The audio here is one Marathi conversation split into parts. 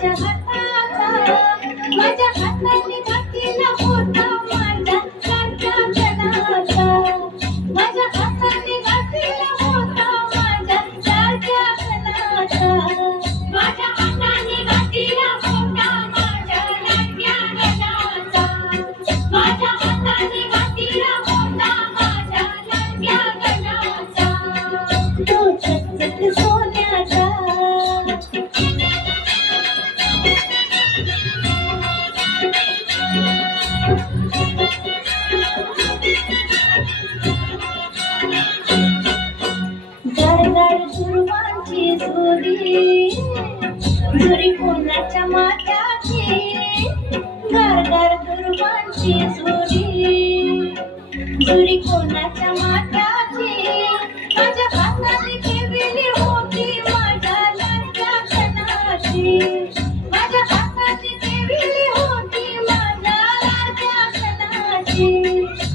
माझ्या हाताचा, माझ्या हाताने घातलेला होता माझ्या लाडक्या गणाचा, माझ्या हाताने घातलेला होता माझ्या लाडक्या गणाचा, माझ्या हाताने घातलेला होता माझ्या लाडक्या गणाचा, माझ्या हाताने घातलेला होता माझ्या लाडक्या गणाचा, तो चकचक सोन्याचा. गडगड दुर्वांची झुरी, झुरी कोणाच्या माथ्याची, गडगड दुर्वांची झुरी, झुरी कोणाच्या माथ्याची, माझ्या हाताने ठेवली होती माझ्या लाडक्या गणाची, माझ्या हाताने ठेवली होती माझ्या लाडक्या गणाची,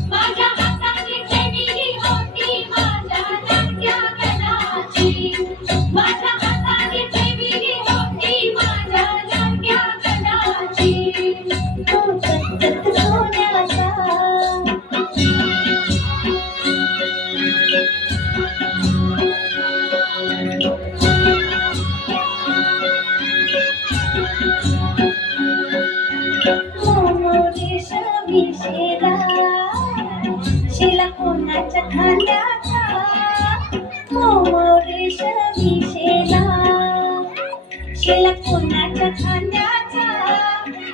माझ्या हाताने ठेवली होती माझ्या लाडक्या गणाची, माझ्या हाताने ठेवली होती माझ्या लाडक्या गणाची, तो चकचक सोन्याचा. मोरेश विशेला, शिला कोणाच्या खांद्याचा, मोरेश विशेला, शिला कोणाच्या खांद्याचा,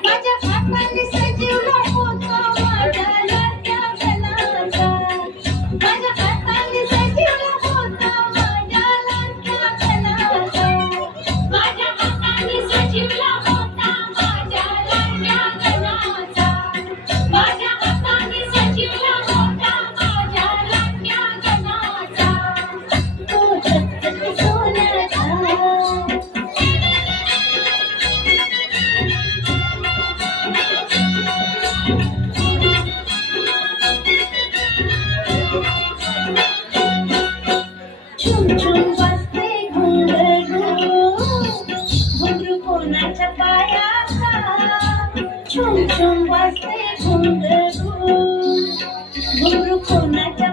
माझ्या हाताने सजवला होता माझ्या लाडक्या गणाचा, माझ्या हाताने सजवला होता माझ्या लाडक्या गणाचा, माझ्या हाताने सजवला होता माझ्या लाडक्या गणाचा, माझ्या हाताने सजवला होता माझ्या लाडक्या गणाचा, तो चकचक सोन्याचा. छुम छुम वाजते घुंगरू, घुंगरू कोणाच्या पायाचा, छुम छुम वाजते घुंगरू, घुंगरू कोणाच्या